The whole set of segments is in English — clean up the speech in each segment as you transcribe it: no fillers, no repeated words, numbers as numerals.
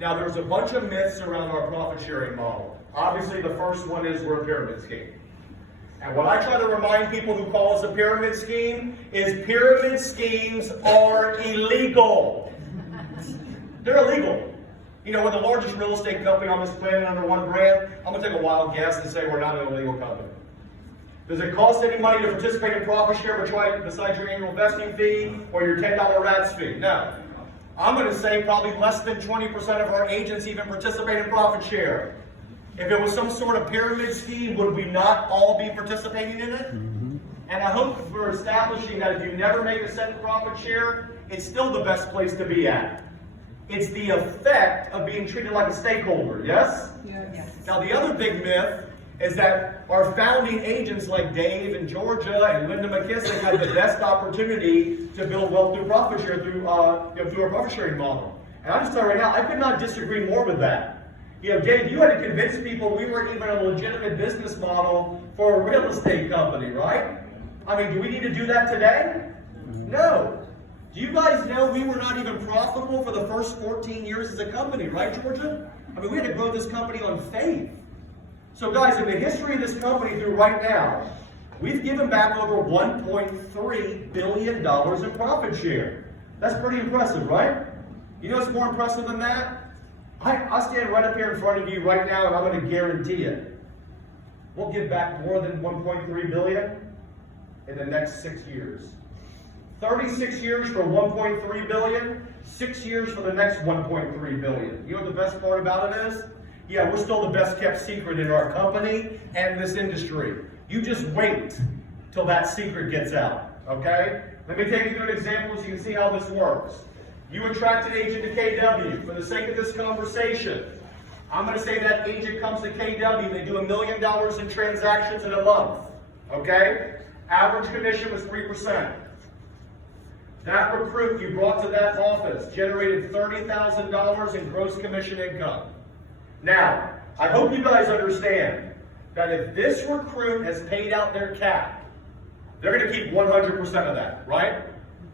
Now, there's a bunch of myths around our profit sharing model. Obviously, the first one is we're a pyramid scheme. And what I try to remind people who call us a pyramid scheme is pyramid schemes are illegal. They're illegal. You know, we're the largest real estate company on this planet under one brand. I'm going to take a wild guess and say we're not an illegal company. Does it cost any money to participate in profit share besides your annual vesting fee or your $10 RATS fee? No. I'm going to say probably less than 20% of our agents even participate in profit share. If it was some sort of pyramid scheme, would we not all be participating in it? Mm-hmm. And I hope we're establishing that if you never make a cent profit share, it's still the best place to be at. It's the effect of being treated like a stakeholder, yes? Yes. Now the other big myth is that our founding agents like Dave and Georgia and Linda McKissick had the best opportunity to build wealth through profit share through our profit sharing model. And I'll just tell you right now, I could not disagree more with that. You know, Dave, you had to convince people we weren't even a legitimate business model for a real estate company, right? I mean, do we need to do that today? No. Do you guys know we were not even profitable for the first 14 years as a company, right, Georgia? I mean, we had to grow this company on faith. So guys, in the history of this company through right now, we've given back over $1.3 billion in profit share. That's pretty impressive, right? You know what's more impressive than that? I stand right up here in front of you right now and I'm going to guarantee it. We'll give back more than $1.3 billion in the next 6 years. 36 years for $1.3 billion, 6 years for the next $1.3 billion. You know what the best part about it is? Yeah, we're still the best kept secret in our company and this industry. You just wait till that secret gets out, okay? Let me take you through an example so you can see how this works. You attract an agent to KW. For the sake of this conversation, I'm going to say that agent comes to KW, they do $1 million in transactions in a month, okay? Average commission was 3%. That recruit you brought to that office generated $30,000 in gross commission income. Now, I hope you guys understand that if this recruit has paid out their cap, they're going to keep 100% of that, right?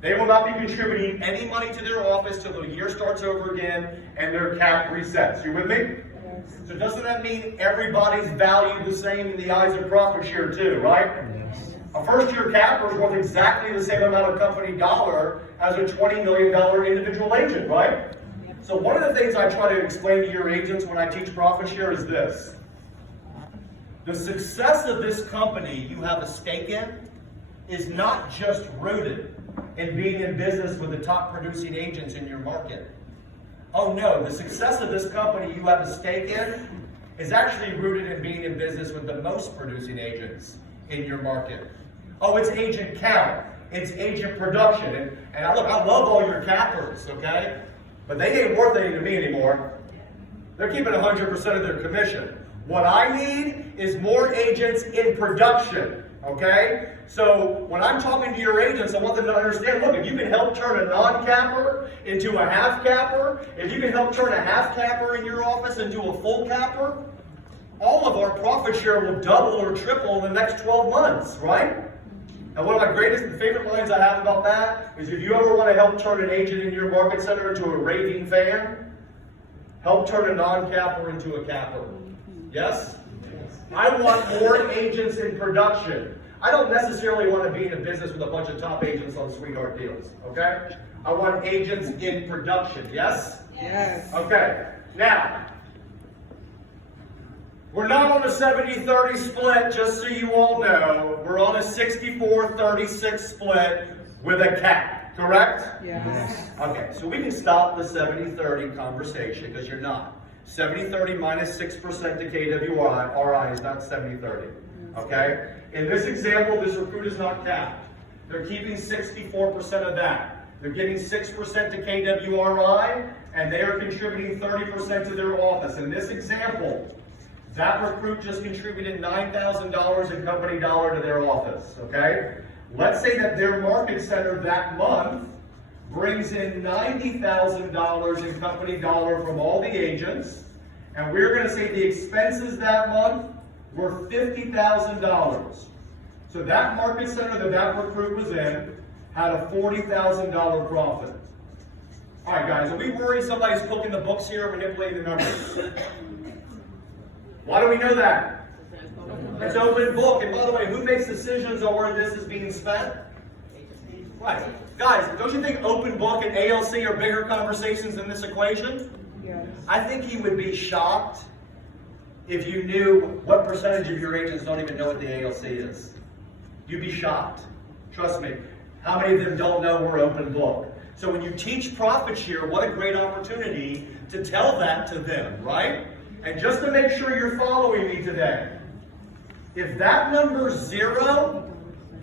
They will not be contributing any money to their office till the year starts over again and their cap resets. You with me? Yes. So doesn't that mean everybody's valued the same in the eyes of profit share too, right? Yes. A first-year capper is worth exactly the same amount of company dollar as a $20 million individual agent, right? So one of the things I try to explain to your agents when I teach profit share is this. The success of this company you have a stake in is not just rooted in being in business with the top producing agents in your market. Oh no, the success of this company you have a stake in is actually rooted in being in business with the most producing agents in your market. Oh, it's agent count, it's agent production. And look, I love all your cappers, okay? But they ain't worth anything to me anymore. They're keeping 100% of their commission. What I need is more agents in production, okay? So when I'm talking to your agents, I want them to understand, look, if you can help turn a non-capper into a half capper, if you can help turn a half capper in your office into a full capper, all of our profit share will double or triple in the next 12 months, right? And one of my greatest and favorite lines I have about that is if you ever want to help turn an agent in your market center into a raving fan, help turn a non-capper into a capper. Yes? I want more agents in production. I don't necessarily want to be in a business with a bunch of top agents on sweetheart deals, okay? I want agents in production, yes? Yes. Okay, now, we're not on a 70-30 split, just so you all know. We're on a 64-36 split with a cap, correct? Yes. Okay, so we can stop the 70-30 conversation because you're not. 70-30 minus 6% to KWRI is not 70-30, okay? In this example, this recruit is not capped. They're keeping 64% of that. They're giving 6% to KWRI, and they are contributing 30% to their office. In this example, that recruit just contributed $9,000 in company dollar to their office, okay? Let's say that their market center that month brings in $90,000 in company dollar from all the agents, and we're going to say the expenses that month were $50,000. So that market center that recruit was in had a $40,000 profit. All right, guys, are we worried somebody's cooking the books here or manipulating the numbers? Why do we know that? It's open book. And by the way, who makes decisions on where this is being spent? Right. Guys, don't you think open book and ALC are bigger conversations than this equation? Yes. I think you would be shocked if you knew what percentage of your agents don't even know what the ALC is. You'd be shocked. Trust me. How many of them don't know we're open book? So when you teach profit share, what a great opportunity to tell that to them, right? And just to make sure you're following me today, if that number's 0,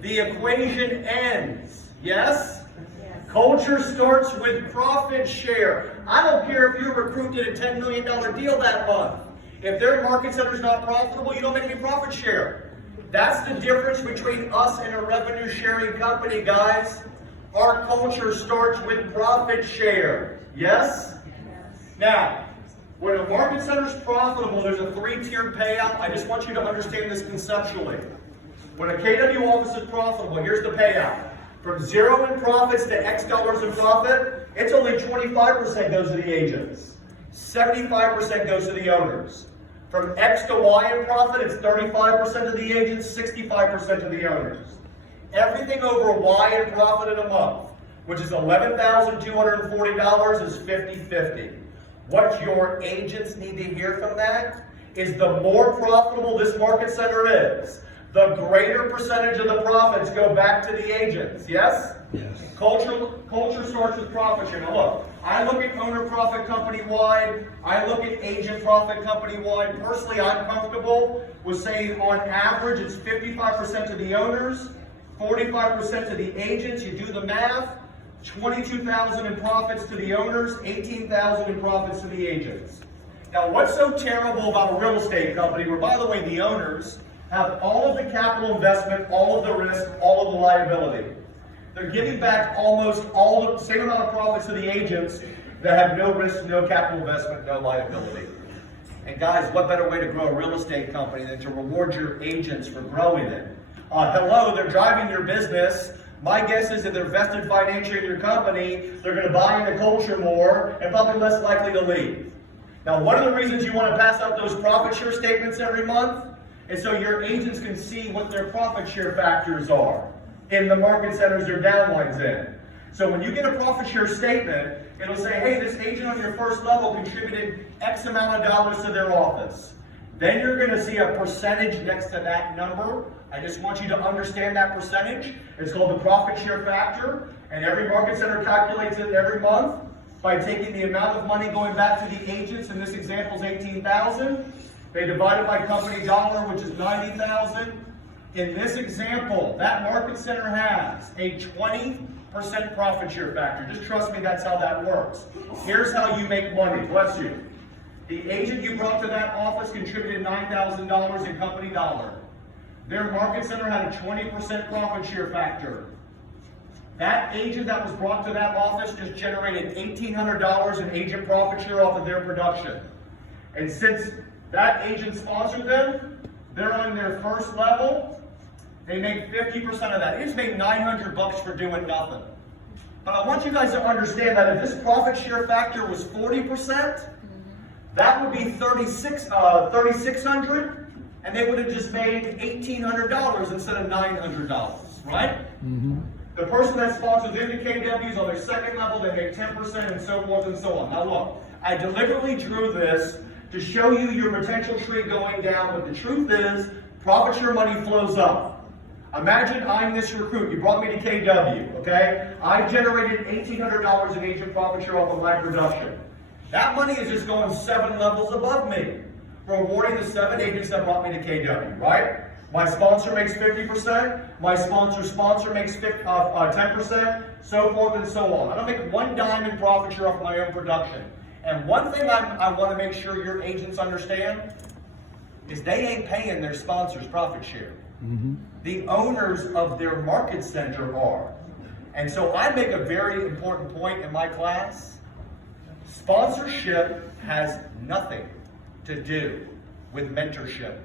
the equation ends. Yes? Yes. Culture starts with profit share. I don't care if your recruit did a $10 million deal that month. If their market center's not profitable, you don't make any profit share. That's the difference between us and a revenue sharing company, guys. Our culture starts with profit share. Yes? Now, when a market center's profitable, there's a 3-tiered payout. I just want you to understand this conceptually. When a KW office is profitable, here's the payout. From 0 in profits to X dollars in profit, it's only 25% goes to the agents. 75% goes to the owners. From X to Y in profit, it's 35% to the agents, 65% to the owners. Everything over Y in profit in a month, which is $11,240, is 50-50. What your agents need to hear from that is the more profitable this market center is, the greater percentage of the profits go back to the agents. Yes? Yes. Culture starts with profit share. Now look, I look at owner profit company-wide. I look at agent profit company-wide. Personally, I'm comfortable with saying on average it's 55% to the owners, 45% to the agents. You do the math. 22,000 in profits to the owners, 18,000 in profits to the agents. Now, what's so terrible about a real estate company, where, by the way, the owners have all of the capital investment, all of the risk, all of the liability. They're giving back almost all the same amount of profits to the agents that have no risk, no capital investment, no liability. And guys, what better way to grow a real estate company than to reward your agents for growing it? Hello, they're driving your business. My guess is if they're vested financially in your company, they're going to buy into culture more and probably less likely to leave. Now, one of the reasons you want to pass out those profit share statements every month is so your agents can see what their profit share factors are in the market centers their downlines in. So when you get a profit share statement, it'll say, hey, this agent on your first level contributed X amount of dollars to their office. Then you're going to see a percentage next to that number. I just want you to understand that percentage. It's called the profit share factor, and every market center calculates it every month by taking the amount of money going back to the agents. In this example is 18,000. They divide it by company dollar, which is 90,000. In this example, that market center has a 20% profit share factor. Just trust me, that's how that works. Here's how you make money. Bless you. The agent you brought to that office contributed $9,000 in company dollar. Their market center had a 20% profit share factor. That agent that was brought to that office just generated $1,800 in agent profit share off of their production. And since that agent sponsored them, they're on their first level, they make 50% of that. They just made $900 for doing nothing. But I want you guys to understand that if this profit share factor was 40%, that would be $3,600, and they would have just made $1,800 instead of $900, right? Mm-hmm. The person that sponsors into KWs on their second level, they make 10% and so forth and so on. Now look, I deliberately drew this to show you your potential tree going down, but the truth is, profit share money flows up. Imagine I'm this recruit. You brought me to KW, okay? I generated $1,800 in agent profit share off of my production. That money is just going 7 levels above me, rewarding the 7 agents that brought me to KW, right? My sponsor makes 50%, my sponsor makes 10%, so forth and so on. I don't make one dime in profit share off my own production. And one thing I want to make sure your agents understand is they ain't paying their sponsors profit share. Mm-hmm. The owners of their market center are. And so I make a very important point in my class. Sponsorship has nothing to do with mentorship.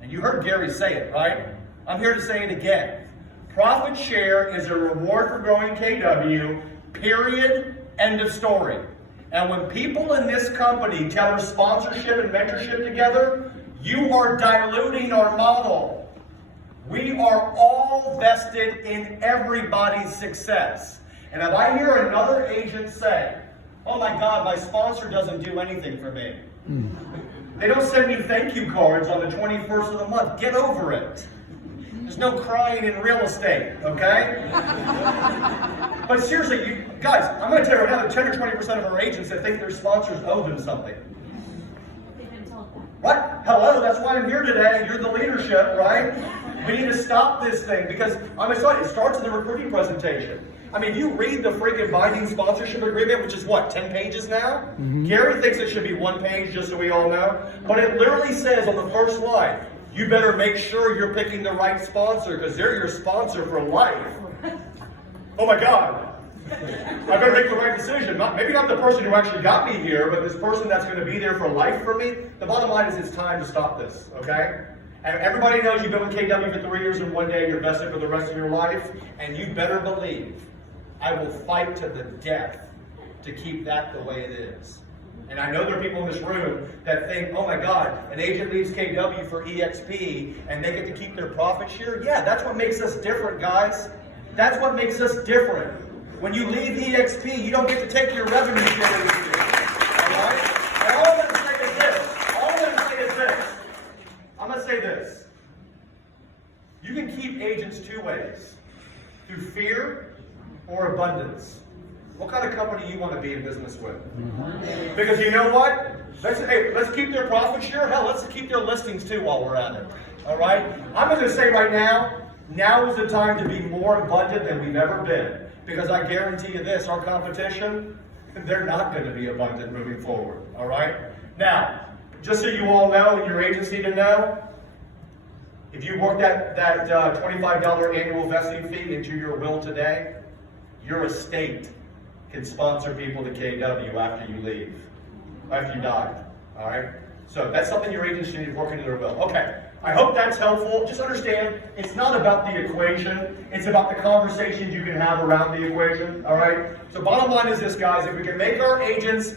And you heard Gary say it, right? I'm here to say it again. Profit share is a reward for growing KW, period, End of story. And when people in this company tell their sponsorship and mentorship together, you are diluting our model. We are all vested in everybody's success. And if I hear another agent say, oh my God, my sponsor doesn't do anything for me. They don't send me thank you cards on the 21st of the month. Get over it. There's no crying in real estate, okay? But seriously, guys, I'm going to tell you right now that 10 or 20% of our agents that think their sponsors owe them something. They've been told that. What? Hello, that's why I'm here today. You're the leadership, right? We need to stop this thing because I'm excited. It starts in the recruiting presentation. I mean, you read the freaking binding sponsorship agreement, which is what, 10 pages now? Gary thinks it should be 1 page, just so we all know. But it literally says on the first line, you better make sure you're picking the right sponsor because they're your sponsor for life. Oh my God. I better make the right decision. Maybe not the person who actually got me here, but this person that's going to be there for life for me. The bottom line is it's time to stop this, okay? And everybody knows you've been with KW for 3 years and one day you're vested for the rest of your life. And you better believe I will fight to the death to keep that the way it is. And I know there are people in this room that think, oh my God, an agent leaves KW for EXP and they get to keep their profit share. Yeah, that's what makes us different, guys. That's what makes us different. When you leave EXP, you don't get to take your revenue share with you. All right? And all I'm going to say is this. I'm going to say this. You can keep agents two ways. Through fear or abundance. What kind of company you want to be in business with? Because you know what? Let's keep their profit share. Hell, let's keep their listings too while we're at it. All right? I'm going to say right now is the time to be more abundant than we've ever been. Because I guarantee you this, our competition, they're not going to be abundant moving forward. All right? Now, just so you all know, and your agents need to know, if you work that $25 annual vesting fee into your will today, your estate can sponsor people to KW after you leave, after you die. All right? So that's something your agents need to work into their will. Okay. I hope that's helpful. Just understand, it's not about the equation. It's about the conversations you can have around the equation. All right? So bottom line is this, guys. If we can make our agents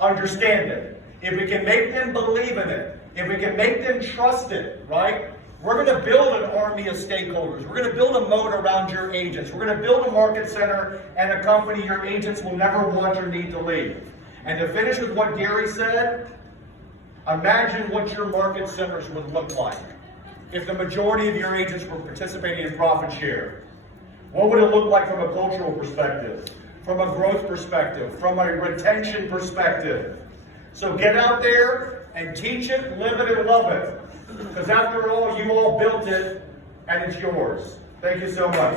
understand it, if we can make them believe in it, if we can make them trust it, right? We're going to build an army of stakeholders. We're going to build a moat around your agents. We're going to build a market center and a company your agents will never want or need to leave. And to finish with what Gary said, imagine what your market centers would look like if the majority of your agents were participating in profit share. What would it look like from a cultural perspective, from a growth perspective, from a retention perspective? So get out there and teach it, live it, and love it. Because after all, you all built it, and it's yours. Thank you so much.